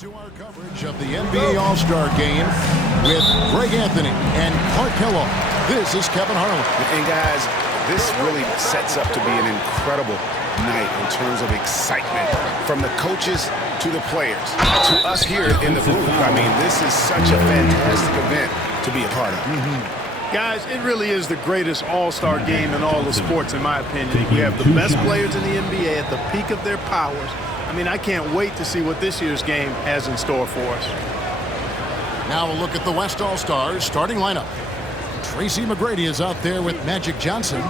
To our coverage of the NBA All-Star Game with Greg Anthony and Clark Kellogg. This is Kevin Harlan. And guys, this really sets up to be an incredible night in terms of excitement from the coaches to the players to us here in the booth. I mean, this is such a fantastic event to be a part of. Guys, it really is the greatest all-star game in all the sports, in my opinion. We have the best players in the NBA at the peak of their powers. I mean, I can't wait to see what this year's game has in store for us. Now a look at the West All-Stars starting lineup. Tracy McGrady is out there with Magic Johnson.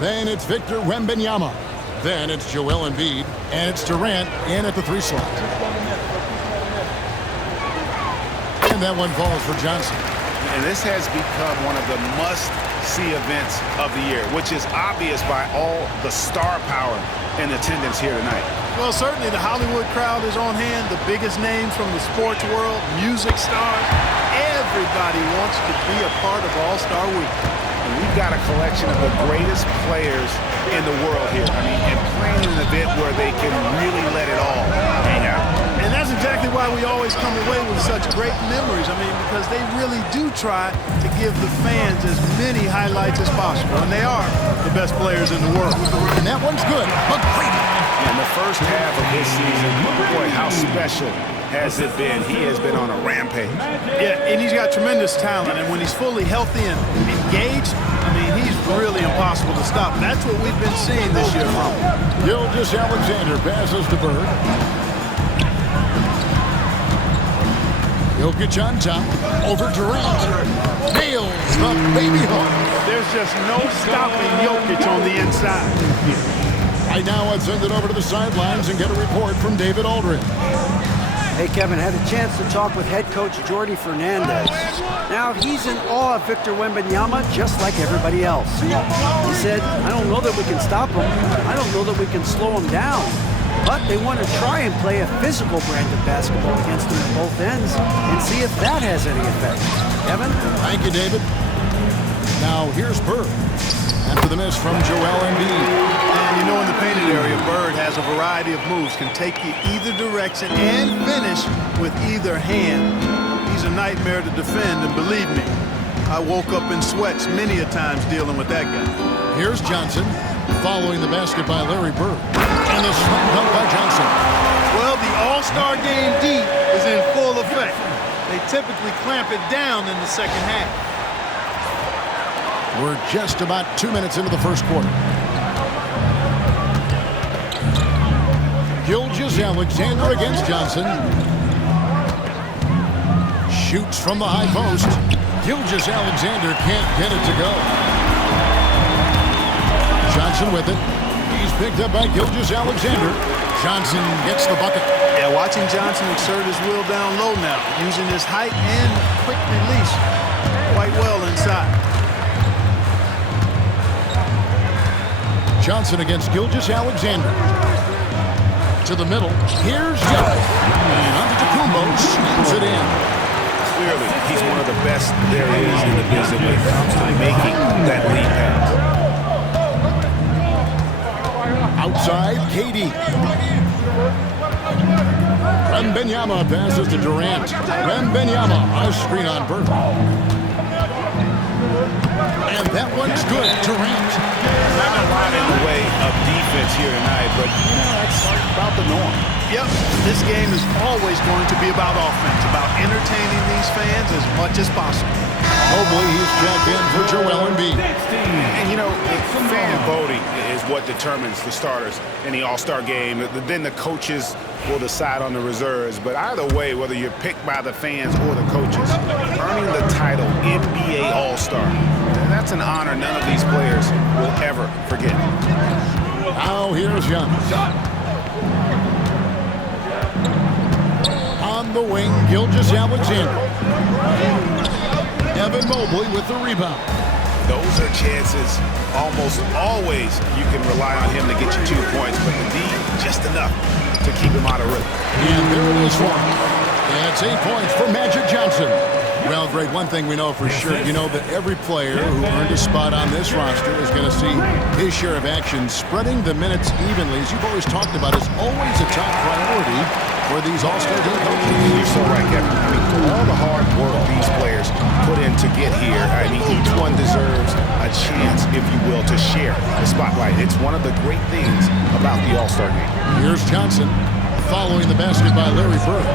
Then it's Victor Wembanyama. Then it's Joel Embiid. And it's Durant in at the 3 slot. And that one falls for Johnson. And this has become one of the must-see events of the year, which is obvious by all the star power in attendance here tonight. Well, certainly the Hollywood crowd is on hand, the biggest names from the sports world, music stars. Everybody wants to be a part of All-Star Week. And we've got a collection of the greatest players in the world here. I mean, and playing an event where they can really let it all hang out. And that's exactly why we always come away with such great memories. I mean, because they really do try to give the fans as many highlights as possible. And they are the best players in the world. And that one's good. McGrady. In the first half of this season, boy, how special has it been? He has been on a rampage. Yeah, and he's got tremendous talent. And when he's fully healthy and engaged, I mean, he's really impossible to stop. That's what we've been seeing this year from him. Gilgeous-Alexander passes to Bird. Jokic on top, over Durant. Nails the baby hook. There's just no stopping Jokic on the inside. Right now, I'd send it over to the sidelines and get a report from David Aldridge. Hey, Kevin, had a chance to talk with head coach Jordi Fernandez. Now, he's in awe of Victor Wembanyama just like everybody else. He said, I don't know that we can stop him. I don't know that we can slow him down. But they want to try and play a physical brand of basketball against him at both ends and see if that has any effect. Kevin? Thank you, David. Now, here's Bird. After the miss from Joel Embiid. And you know, in the painted area, Bird has a variety of moves, can take you either direction and finish with either hand. He's a nightmare to defend, and believe me, I woke up in sweats many a times dealing with that guy. Here's Johnson, following the basket by Larry Bird. And the slam dunk by Johnson. Well, the All-Star Game D is in full effect. They typically clamp it down in the second half. We're just about 2 minutes into the first quarter. Gilgeous-Alexander against Johnson. Shoots from the high post. Gilgeous-Alexander can't get it to go. Johnson with it. He's picked up by Gilgeous-Alexander. Johnson gets the bucket. Yeah, watching Johnson exert his will down low now, using his height and quick release quite well inside. Johnson against Gilgeous-Alexander. To the middle. Here's Young. And Antetokounmpo slams it in. Clearly, he's one of the best there is in the business when it comes to making that lead pass. Outside, KD. Wembanyama passes to Durant. Wembanyama, a screen on Bird. And that one's good, Durant. Not a lot in the way of defense here tonight, but that's about the norm. Yep, this game is always going to be about offense, about entertaining these fans as much as possible. Mobley, he's checked in for Joel Embiid. And you know, fan voting is what determines the starters in the All-Star Game. Then the coaches will decide on the reserves. But either way, whether you're picked by the fans or the coaches, earning the title NBA All-Star, that's an honor none of these players will ever forget. Now here's Young. On the wing, Gilgeous-Alexander. Evan Mobley with the rebound. Those are chances almost always you can rely on him to get you 2 points, but the D, just enough to keep him out of rhythm. And there it is for him. That's 8 points for Magic Johnson. Well, Greg, one thing we know for sure, you know that every player who earned a spot on this roster is going to see his share of action. Spreading the minutes evenly, as you've always talked about, is always a top priority. for these All-Star Game coaches. You're so right, Kevin. I mean, for all the hard work these players put in to get here, I mean, each one deserves a chance, if you will, to share the spotlight. It's one of the great things about the All-Star Game. Here's Johnson following the basket by Larry Bird.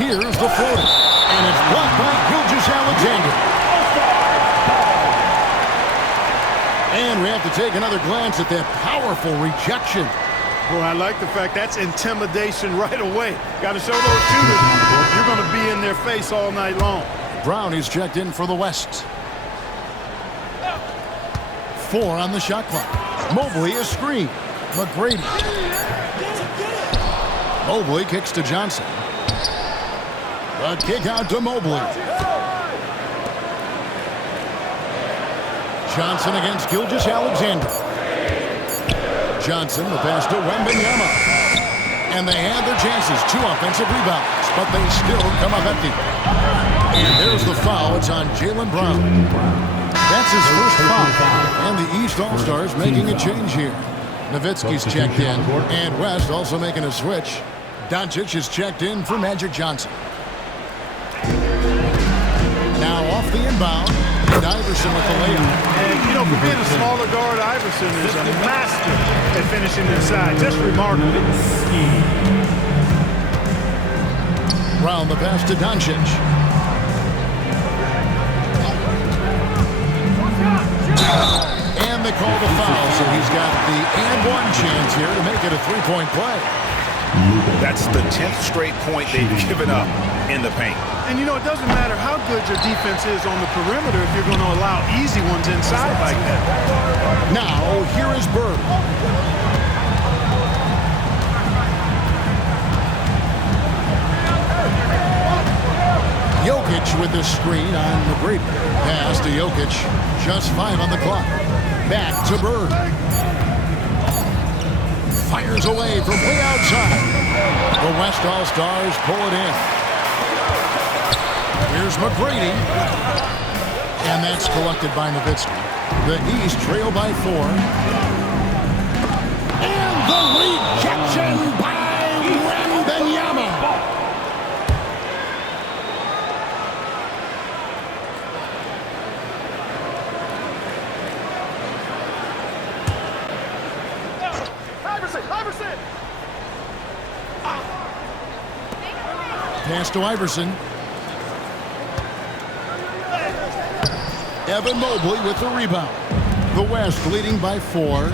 Here's the floater, and it's blocked by Gilgeous-Alexander. And we have to take another glance at that powerful rejection. Boy, I like the fact that's intimidation right away. Got to show those shooters you're going to be in their face all night long. Brown is checked in for the West. 4 on the shot clock. Mobley is screened. McGrady. Mobley kicks to Johnson. A kick out to Mobley. Johnson against Gilgeous-Alexander. Johnson, the pass to Wembanyama. And they had their chances. 2 offensive rebounds, but they still come up empty. And there's the foul. It's on Jaylen Brown. That's his first foul. And the East All-Stars making a change here. Nowitzki's checked in, and West also making a switch. Doncic is checked in for Magic Johnson. Now off the inbound, and Iverson with the layup. And, you know, for being a smaller guard, Iverson is a master at finishing inside. Just remarkable. Round the pass to Doncic. And they call the foul, so he's got the and-one chance here to make it a 3-point play. That's the 10th straight point they've given up in the paint. And, you know, it doesn't matter how good your defense is on the perimeter if you're going to allow easy ones inside like that. Now, here is Bird. Jokic with the screen on McGrady. Pass to Jokic. Just 5 on the clock. Back to Bird. Fires away from way outside. The West All-Stars pull it in. Here's McGrady. And that's collected by Nowitzki. The East trail by 4. And the rejection by Wembanyama. Pass to Iverson. Evan Mobley with the rebound. The West leading by 4.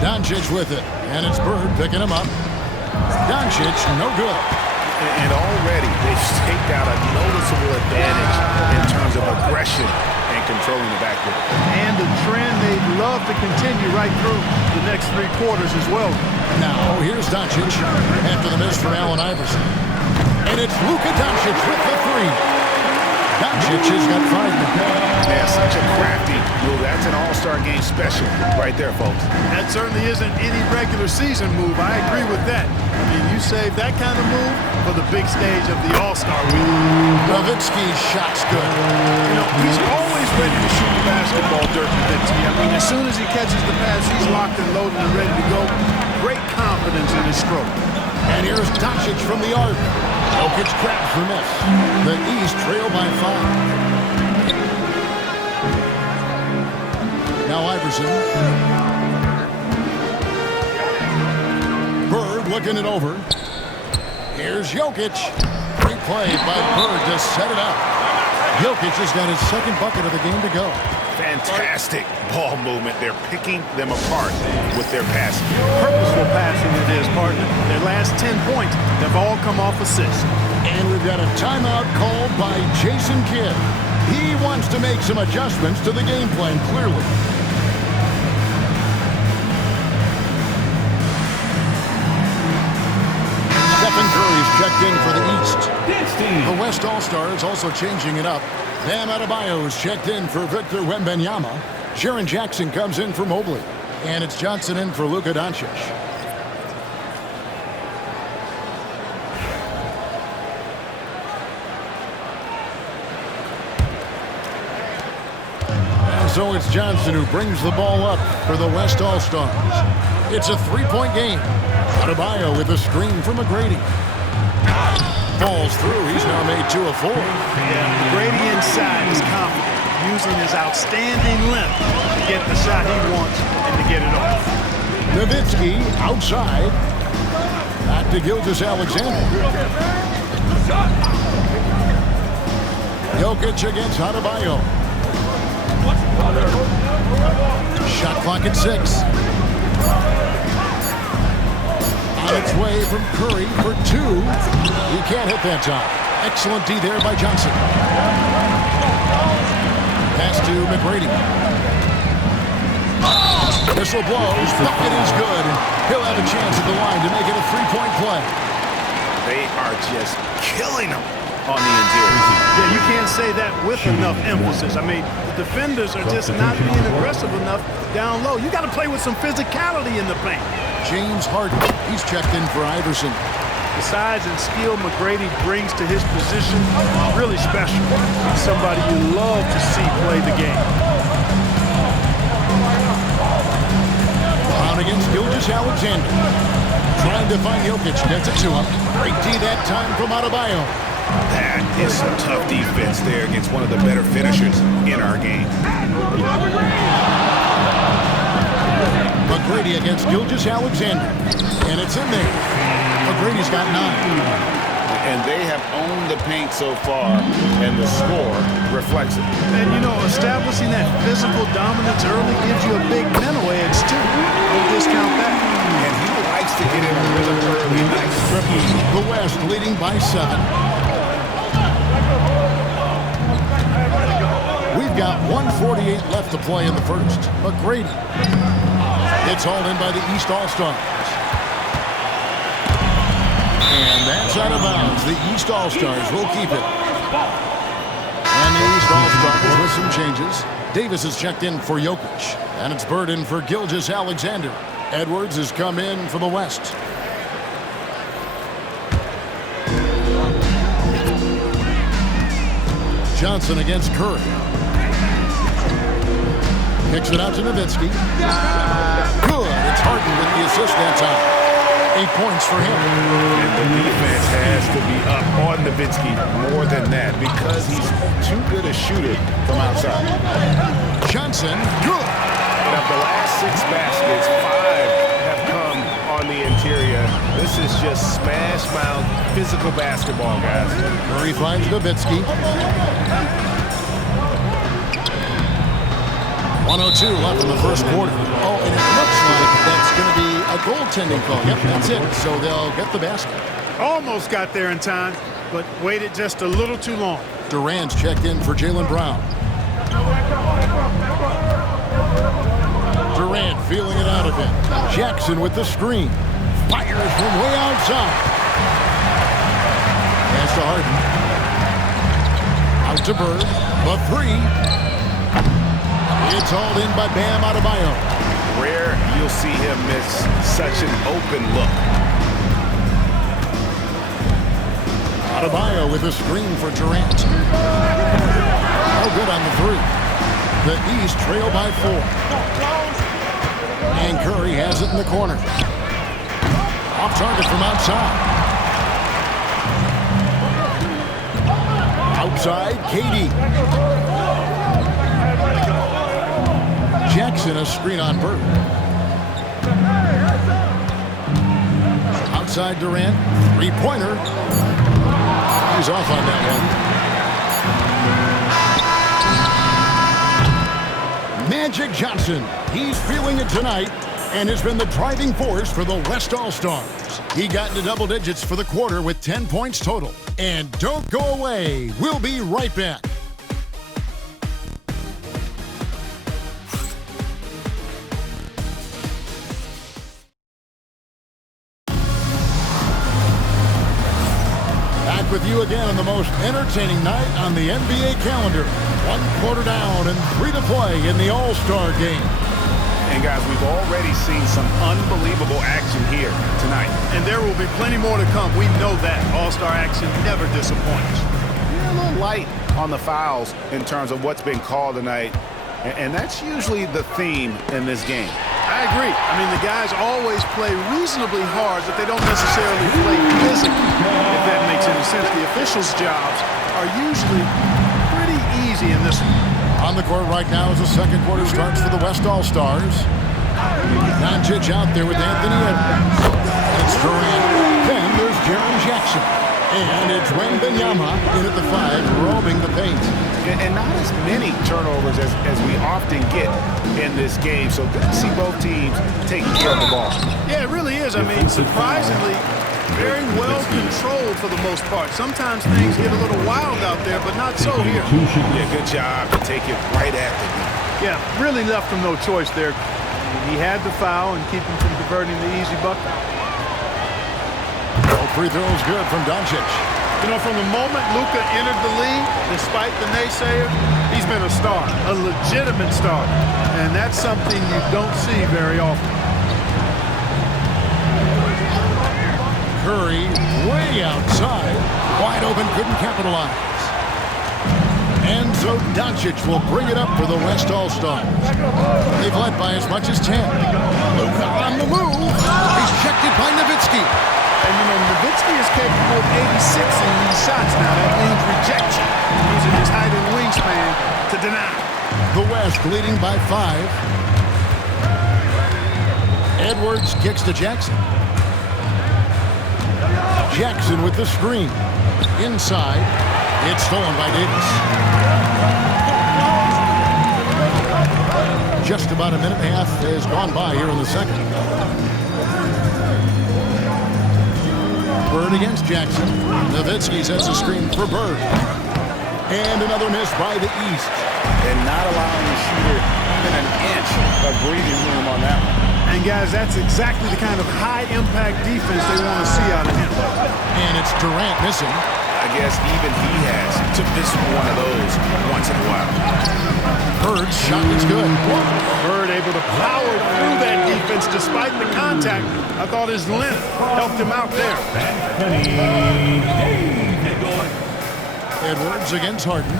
Doncic with it. And it's Bird picking him up. Doncic, no good. And already they've staked out a noticeable advantage in terms of aggression and controlling the backcourt. And the trend they'd love to continue right through the next 3 quarters as well. Now, here's Doncic after the miss from Allen Iverson. And it's Luka Doncic with the 3. Doncic has got 5 now. Man, such a crafty move. That's an All-Star Game special right there, folks. That certainly isn't any regular season move. I agree with that. I mean, you save that kind of move for the big stage of the All-Star week. Nowitzki's shot's good. You know, he's always ready to shoot the basketball, Dirk Nowitzki. I mean, as soon as he catches the pass, he's locked and loaded and ready to go. Great confidence in his stroke. And here's Doncic from the arc. Jokic grabs for miss. The East trail by 5. Now Iverson. Bird looking it over. Here's Jokic. Great play by Bird to set it up. Jokic has got his 2nd bucket of the game to go. Fantastic ball movement. They're picking them apart with their passing. Purposeful passing it is, partner. Their last 10 points have all come off assists. And we've got a timeout called by Jason Kidd. He wants to make some adjustments to the game plan, clearly. Stephen Curry's checked in for the East. The West All-Stars also changing it up. Bam Adebayo's checked in for Victor Wembanyama. Jaren Jackson comes in for Mobley. And it's Johnson in for Luka Doncic. So it's Johnson who brings the ball up for the West All-Stars. It's a three-point game. Adebayo with a screen from McGrady. Falls through. He's now made 2 of 4. Yeah, McGrady inside is confident, using his outstanding length to get the shot he wants and to get it off. Nowitzki outside. Back to Gilgeous-Alexander. Jokic against Adebayo. Shot clock at 6. On its way from Curry for 2. He can't hit that time. Excellent D there by Johnson. Pass to McGrady. Whistle blows. Bucket is good. He'll have a chance at the line to make it a 3-point play. They are just killing them on the interior. Yeah, you can't say that with enough emphasis. I mean, the defenders are just not being aggressive enough down low. You got to play with some physicality in the paint. James Harden, he's checked in for Iverson. The size and skill McGrady brings to his position, really special. He's somebody you love to see play the game. On against Gilgeous-Alexander. Trying to find Jokic, gets it to him. Great D that time from Adebayo. That is some tough defense there against one of the better finishers in our game. McGrady against Gilgeous-Alexander. And it's in there. McGrady's got 9. And they have owned the paint so far, and the score reflects it. And, you know, establishing that physical dominance early gives you a big mental edge, too. Don't discount that. And he likes to get in a rhythm early. Nice triple. The West leading by 7. We've got 1:48 left to play in the first. McGrady. It's hauled in by the East All-Stars. And that's out of bounds. The East All-Stars will keep it. And the East All-Stars with some changes. Davis has checked in for Jokic. And it's Bird in for Gilgeous-Alexander. Edwards has come in for the West. Johnson against Curry. Kicks it out to Nowitzki. Good. It's Harden with the assist that time. 8 points for him. And the defense has to be up on Nowitzki more than that because he's too good a shooter from outside. Johnson, good. And of the last 6 baskets, 5 have come on the interior. This is just smash mouth physical basketball, guys. Curry finds Nowitzki. 1:02 left in the first quarter. Oh, and it looks like that's going to be a goaltending call. Yep, that's it. So they'll get the basket. Almost got there in time, but waited just a little too long. Durant's checked in for Jaylen Brown. Durant feeling it out a bit. Jackson with the screen. Fires from way outside. Pass to Harden. Out to Bird. The 3. It's hauled in by Bam Adebayo. Rare you'll see him miss such an open look. Adebayo with a screen for Durant. Oh, good on the 3. The East trail by 4. And Curry has it in the corner. Off target from outside. Outside, KD. Jackson a screen on Bird. Outside Durant, 3-pointer. He's off on that one. Magic Johnson, he's feeling it tonight and has been the driving force for the West All-Stars. He got into double digits for the quarter with 10 points total. And don't go away. We'll be right back. With you again on the most entertaining night on the NBA calendar. 1 quarter down and 3 to play in the All-Star Game. And guys, we've already seen some unbelievable action here tonight. And there will be plenty more to come. We know that. All-Star action never disappoints. We're a little light on the fouls in terms of what's been called tonight. And that's usually the theme in this game. I agree. I mean, the guys always play reasonably hard, but they don't necessarily play physically, if that makes any sense. The officials' jobs are usually pretty easy in this one. On the court right now as the second quarter starts for the West All-Stars. Doncic out there with Anthony Edwards. It's Durant. Then there's Jaren Jackson. And it's Wembanyama in at the 5, roaming the paint. And not as many turnovers as we often get in this game. So good to see both teams taking care of the ball. Yeah, it really is. I mean, surprisingly, very well controlled for the most part. Sometimes things get a little wild out there, but not so here. Yeah, good job to take it right at the knee. Yeah, really left him no choice there. He had the foul and keep him from converting the easy bucket. Free throws good from Doncic. You know, from the moment Luka entered the league, despite the naysayer, he's been a star, a legitimate star. And that's something you don't see very often. Curry way outside. Wide open, couldn't capitalize. And so Doncic will bring it up for the West All-Stars. They've led by as much as 10. Luka on the move. He's checked it by Nowitzki. And, you know, Nowitzki is capable of 86 in these shots now. That means rejection, using his height and wingspan to deny. The West leading by 5. Edwards kicks to Jackson. Jackson with the screen. Inside. It's stolen by Davis. Just about a minute and a half has gone by here in the second. Bird against Jackson. Nowitzki sets a screen for Bird. And another miss by the East. And not allowing the shooter even an inch of breathing room on that one. And, guys, that's exactly the kind of high-impact defense they want to see out of him. And it's Durant missing. I guess even he has to miss one of those once in a while. Bird's shot is good. Bird able to power through that defense despite the contact. I thought his length helped him out there. Edwards against Harden.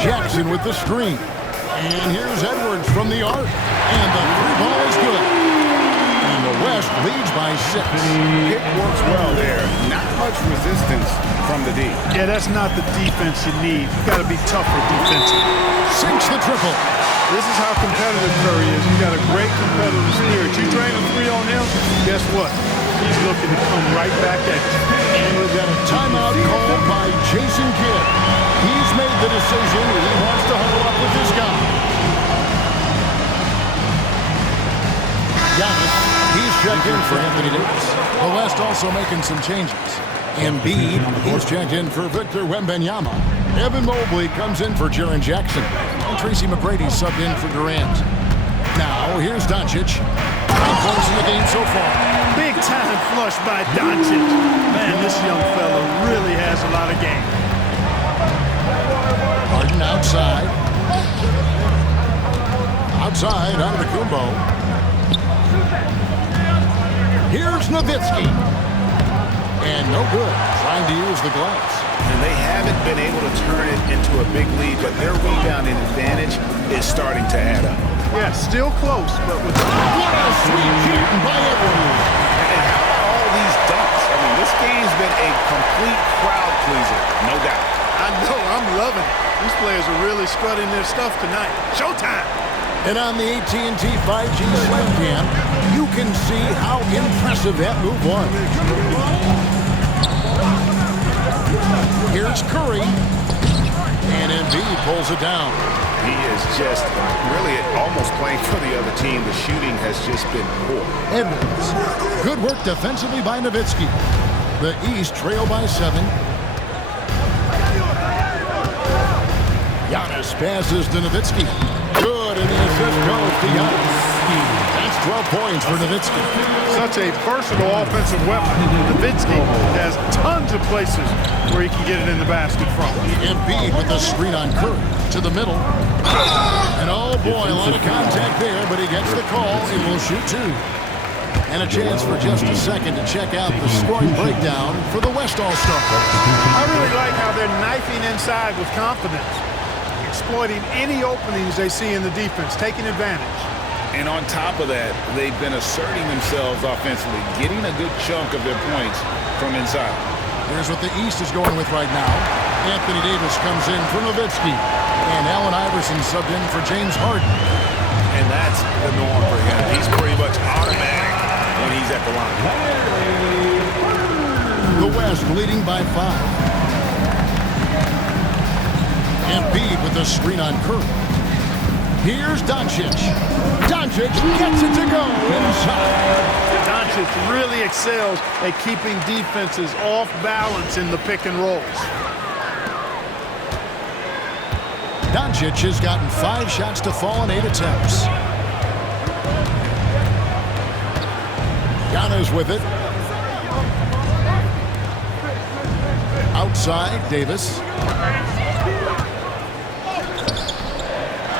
Jackson with the screen. And here's Edwards from the arc. And the 3-ball is good. And the West leads by 6. It works well there. Not much resistance from the D. Yeah, that's not the defense you need. You got to be tougher defensively. Sinks the triple. This is how competitive Curry is. You got a great competitive spirit. You drain a 3 on him, guess what? He's looking to come right back at you. And we've got a timeout called by Jason Kidd. He's made the decision. He wants to huddle up with this guy. Giannis, he's checked in for Anthony Davis. The West also making some changes. Embiid, he's checked in for Victor Wembanyama. Evan Mobley comes in for Jaren Jackson. And Tracy McGrady subbed in for Durant. Now, here's Doncic. How close in the game so far? Big time flush by Doncic. Man, this young fella really has a lot of game. Harden outside. Outside, Antetokounmpo. Here's Nowitzki. And no good. Trying to use the glass. And they haven't been able to turn it into a big lead, but their rebounding advantage is starting to add up. Yeah, still close, but with... What a sweet kick by Edwards. And how about all these dunks? I mean, this game's been a complete crowd pleaser, no doubt. I know, I'm loving it. These players are really strutting their stuff tonight. Showtime! And on the AT&T 5G Slam Cam, you can see how impressive that move was. Here's Curry. And Embiid pulls it down. He is just really almost playing for the other team. The shooting has just been poor. Edwards. Good work defensively by Nowitzki. The East trail by 7. Giannis passes to Nowitzki. Good, and the assist goes to Giannis. That's 12 points for Nowitzki. Such a versatile offensive weapon. Nowitzki has tons of places where he can get it in the basket from. Embiid with the screen on Curry to the middle. And oh boy, a lot of contact there, but he gets the call and will shoot 2. And a chance for just a second to check out the scoring breakdown for the West All-Stars. I really like how they're knifing inside with confidence, exploiting any openings they see in the defense, taking advantage. And on top of that, they've been asserting themselves offensively, getting a good chunk of their points from inside. Here's what the East is going with right now. Anthony Davis comes in for Nowitzki. And Allen Iverson subbed in for James Harden. And that's the norm for him. He's pretty much automatic when he's at the line. The West leading by 5. Embiid with the screen on Curry. Here's Doncic. Doncic gets it to go inside. Doncic really excels at keeping defenses off balance in the pick and rolls. Doncic has gotten 5 shots to fall in 8 attempts. Giannis with it. Outside, Davis.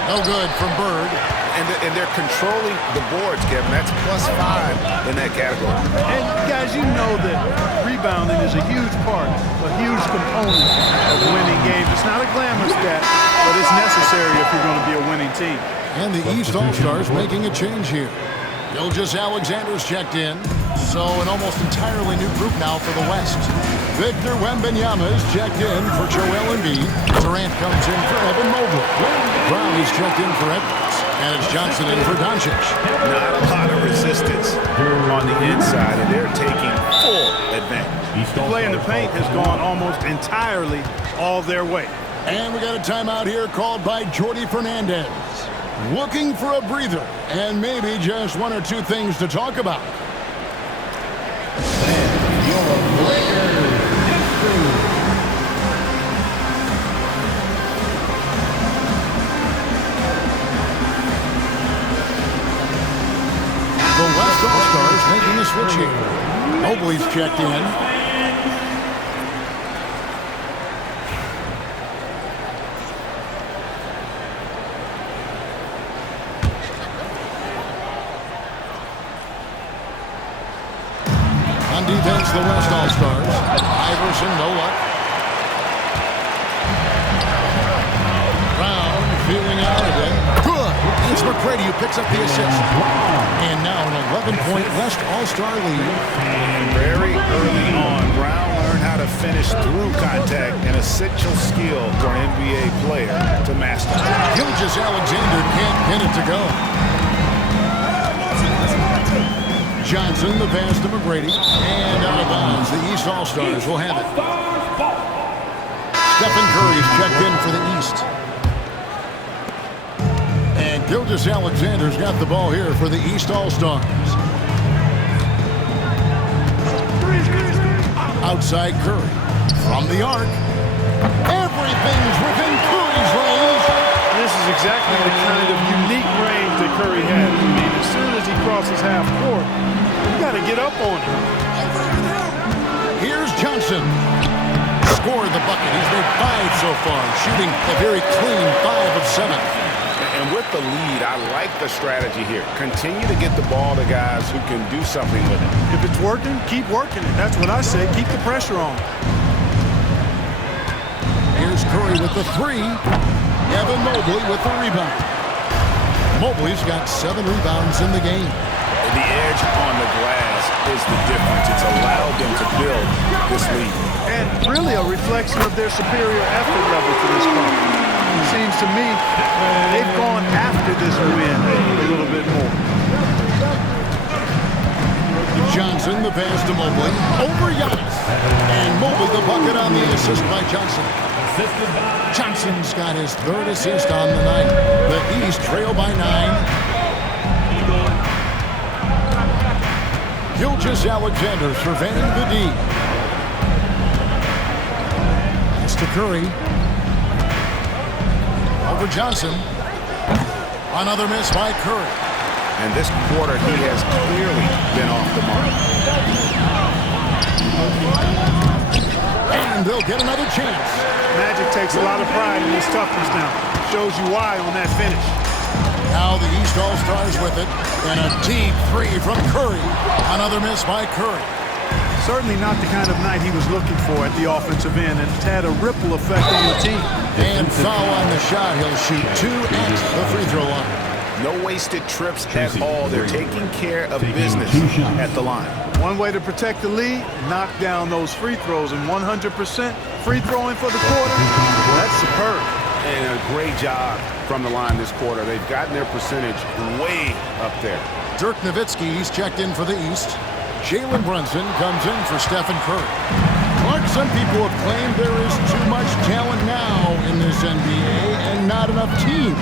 No good from Bird. And they're controlling the boards, Kevin. That's +5 in that category. And guys, you know that rebounding is a huge part, a huge component of winning games. It's not a glamour stat, but it's necessary if you're going to be a winning team. And the East All-Stars making a change here. Gilgeous Alexander's checked in. So an almost entirely new group now for the West. Victor Wembanyama is checked in for Joel Embiid. Durant comes in for Evan Mobley. Brown is checked in for Edwards. And it's Johnson in for Doncic. Not a lot of resistance on the inside, and they're taking full advantage. The play in the paint has gone almost entirely all their way. And we got a timeout here called by Jordi Fernandez. Looking for a breather and maybe just 1 or 2 things to talk about. The West All-Stars making a switch here. Mobley's checked in. On defense, the West All-Stars. Iverson, no luck. Brown feeling out of it. Good. And it's McGrady who picks up the assist. And now an 11-point West All-Star lead. And very early on, Brown learned how to finish through contact, an essential skill for an NBA player to master. Gilgeous Alexander can't pin it to go. Johnson, the pass to McGrady. And out of bounds. The East All-Stars will have it. Stephen Curry is checked in for the East. And Gilgeous Alexander's got the ball here for the East All-Stars. Outside Curry. From the arc. Everything's within Curry's range. This is exactly the kind of unique range that Curry has. I mean, as soon as he crosses half court, you got to get up on him. Here's Johnson. Scored the bucket. He's made 5 so far, shooting a very clean 5 of 7. And with the lead, I like the strategy here. Continue to get the ball to guys who can do something with it. If it's working, keep working it. That's what I say. Keep the pressure on. Here's Curry with the 3. Evan Mobley with the rebound. Mobley's got 7 rebounds in the game. The edge on the glass is the difference. It's allowed them to build this lead. And really a reflection of their superior effort level to this point. It seems to me they've gone after this win a little bit more. Johnson, the pass to Mobley. Over Giannis. And Mobley the bucket on the assist by Johnson. Johnson's got his 3rd assist on the night. The East trail by 9. Gilgeous Alexander surveying the D. It's to Curry. Over Johnson. Another miss by Curry. And this quarter, he has clearly been off the mark. And they'll get another chance. Magic takes a lot of pride in his toughness now. Shows you why on that finish. Now the East All-Stars with it. And a deep 3 from Curry. Another miss by Curry. Certainly not the kind of night he was looking for at the offensive end, and it's had a ripple effect on the team. And foul on the shot. He'll shoot 2 at the free throw line. No wasted trips at all. They're taking care of business at the line. One way to protect the lead, knock down those free throws, and 100% free throwing for the quarter. That's superb. And a great job from the line this quarter. They've gotten their percentage way up there. Dirk Nowitzki, he's checked in for the East. Jalen Brunson comes in for Stephen Curry. Clark, some people have claimed there is too much talent now in this NBA and not enough teams.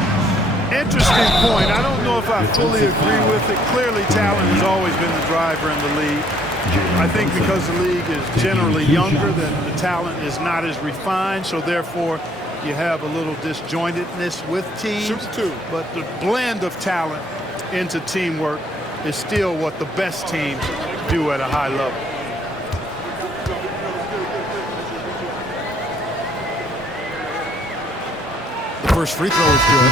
Interesting point. I don't know if I fully agree with it. Clearly, talent has always been the driver in the league. I think because the league is generally younger, that the talent is not as refined, so therefore you have a little disjointedness with teams. But the blend of talent into teamwork is still what the best teams do at a high level. First free throw is good.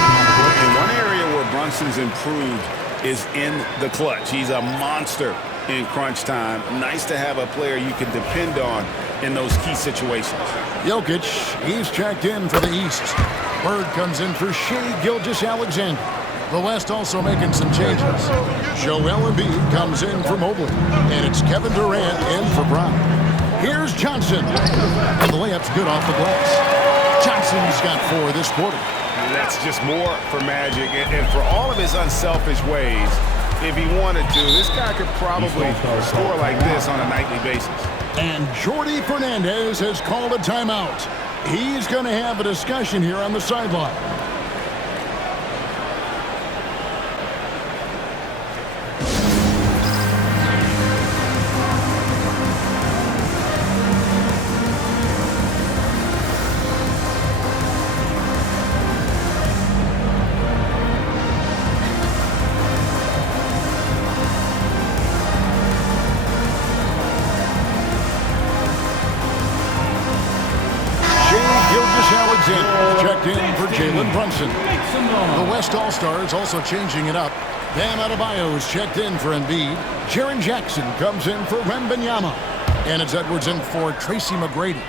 And one area where Brunson's improved is in the clutch. He's a monster in crunch time. Nice to have a player you can depend on in those key situations. Jokic, he's checked in for the East. Bird comes in for Shai Gilgeous-Alexander. The West also making some changes. Joel Embiid comes in for Mobley. And it's Kevin Durant in for Brown. Here's Johnson. And the layup's good off the glass. Johnson's got 4 this quarter. That's just more for Magic. And for all of his unselfish ways, if he wanted to, this guy could probably score like this on a nightly basis. And Jordi Fernandez has called a timeout. He's going to have a discussion here on the sideline. Checked in for Jalen Brunson. The West All-Stars also changing it up. Bam Adebayo is checked in for Embiid. Jaren Jackson comes in for Wembanyama. And it's Edwards in for Tracy McGrady.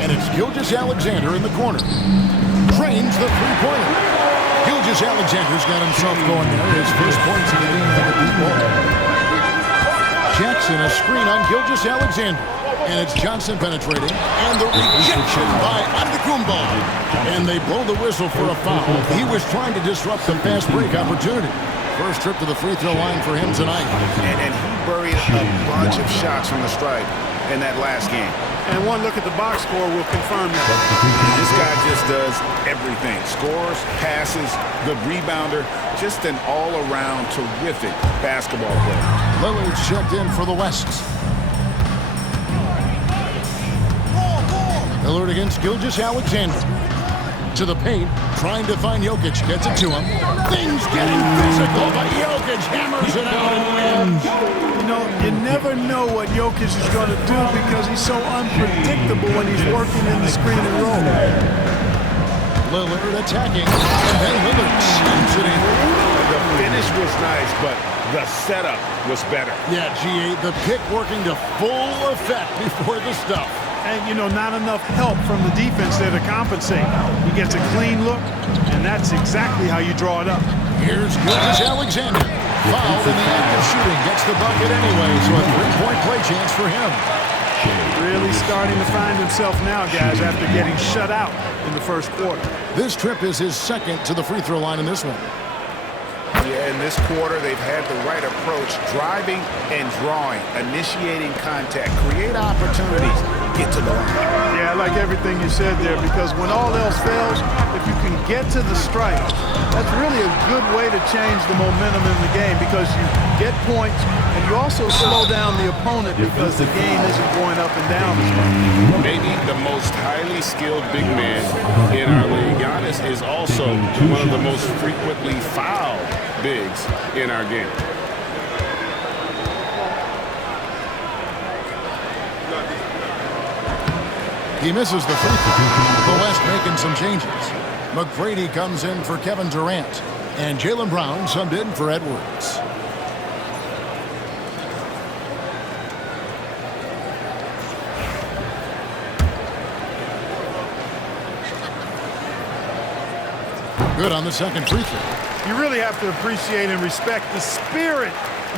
And it's Gilgeous-Alexander in the corner. Drains the three-pointer. Gilgeous-Alexander's got himself going there. His first points of the game for the deep ball. Jackson, a screen on Gilgeous-Alexander. And it's Johnson penetrating. And the rejection by Antetokounmpo. And they blow the whistle for a foul. He was trying to disrupt the fast break opportunity. First trip to the free throw line for him tonight. And he buried a bunch of shots from the stripe in that last game. And one look at the box score will confirm that. This guy just does everything. Scores, passes, good rebounder. Just an all-around terrific basketball player. Lillard's checked in for the West. Lillard against Gilgeous-Alexander. To the paint, trying to find Jokic. Gets it to him. Things getting physical, but Jokic hammers it out and wins. You know, you never know what Jokic is going to do because he's so unpredictable when he's working in the screen and roll. Lillard attacking, and then Lillard slams it in. The finish was nice, but the setup was better. Yeah, G8, the pick working to full effect before the stuff. And, you know, not enough help from the defense there to compensate. He gets a clean look, and that's exactly how you draw it up. Here's Gilgeous-Alexander. Fouled in the act of shooting. Gets the bucket anyway, so a three-point play chance for him. Really starting to find himself now, guys, after getting shut out in the first quarter. This trip is his second to the free throw line in this one. Yeah, in this quarter, they've had the right approach, driving and drawing, initiating contact, create opportunities, get to the line. Yeah, I like everything you said there, because when all else fails, if you can get to the stripe, that's really a good way to change the momentum in the game, because you get points and you also slow down the opponent because the game isn't going up and down as much. Maybe the most highly skilled big man in our league. Giannis is also one of the most frequently fouled bigs in our game. He misses the free throw. The West making some changes. McGrady comes in for Kevin Durant. And Jaylen Brown subbed in for Edwards. Good on the second free throw. You really have to appreciate and respect the spirit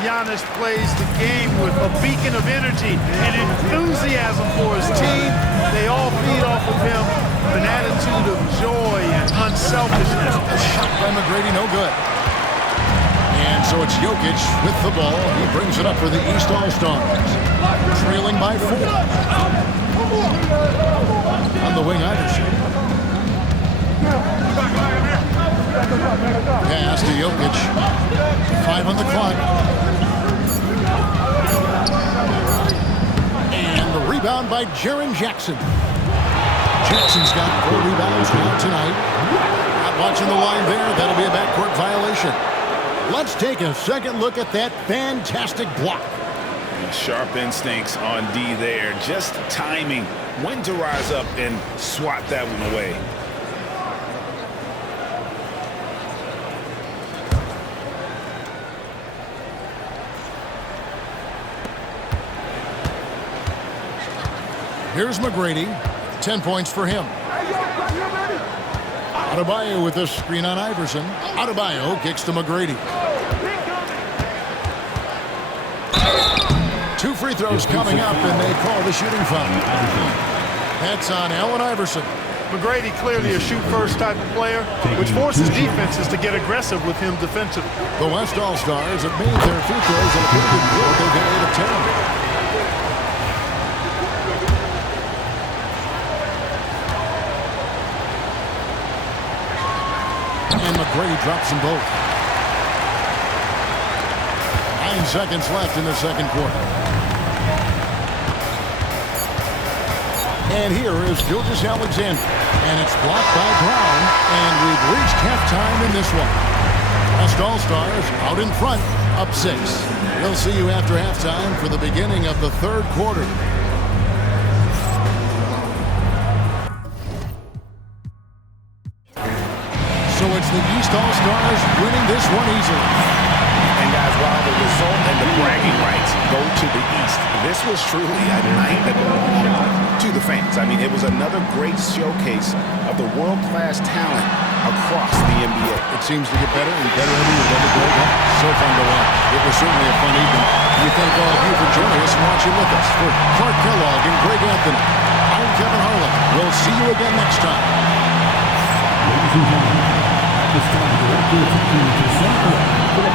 Giannis plays the game with, a beacon of energy and enthusiasm for his team. They all feed off of him with an attitude of joy and unselfishness. Shot by McGrady, no good. And so it's Jokic with the ball. He brings it up for the East All-Stars. Trailing by 4. On the wing, Iverson. Pass to Jokic. 5 on the clock. And the rebound by Jaren Jackson. Jackson's got 4 rebounds now tonight. Not watching the line there. That'll be a backcourt violation. Let's take a second look at that fantastic block. Sharp instincts on D there. Just timing when to rise up and swat that one away. Here's McGrady. 10 points for him. Adebayo with a screen on Iverson. Adebayo kicks to McGrady. 2 free throws coming up, and they call the shooting foul. That's on Allen Iverson. McGrady clearly a shoot-first type of player, which forces defenses to get aggressive with him defensively. The West All-Stars have made their free throws and appear to be good. They've been 8 of 10. And McGrady drops them both. 9 seconds left in the second quarter. And here is Gilgeous Alexander. And it's blocked by Brown. And we've reached halftime in this one. West All-Stars out in front, up 6. We'll see you after halftime for the beginning of the third quarter. So it's the East All-Stars winning this one easily. And guys, while the result and the bragging rights go to the East, this was truly a night that belonged to the fans. I mean, it was another great showcase of the world-class talent across the NBA. It seems to get better and better every year. So fun to watch. It was certainly a fun evening. We thank all of you for joining us and watching with us. For Clark Kellogg and Greg Anthony, I'm Kevin Harlan. We'll see you again next time. Ladies and gentlemen, at this time, the director of the team to center for the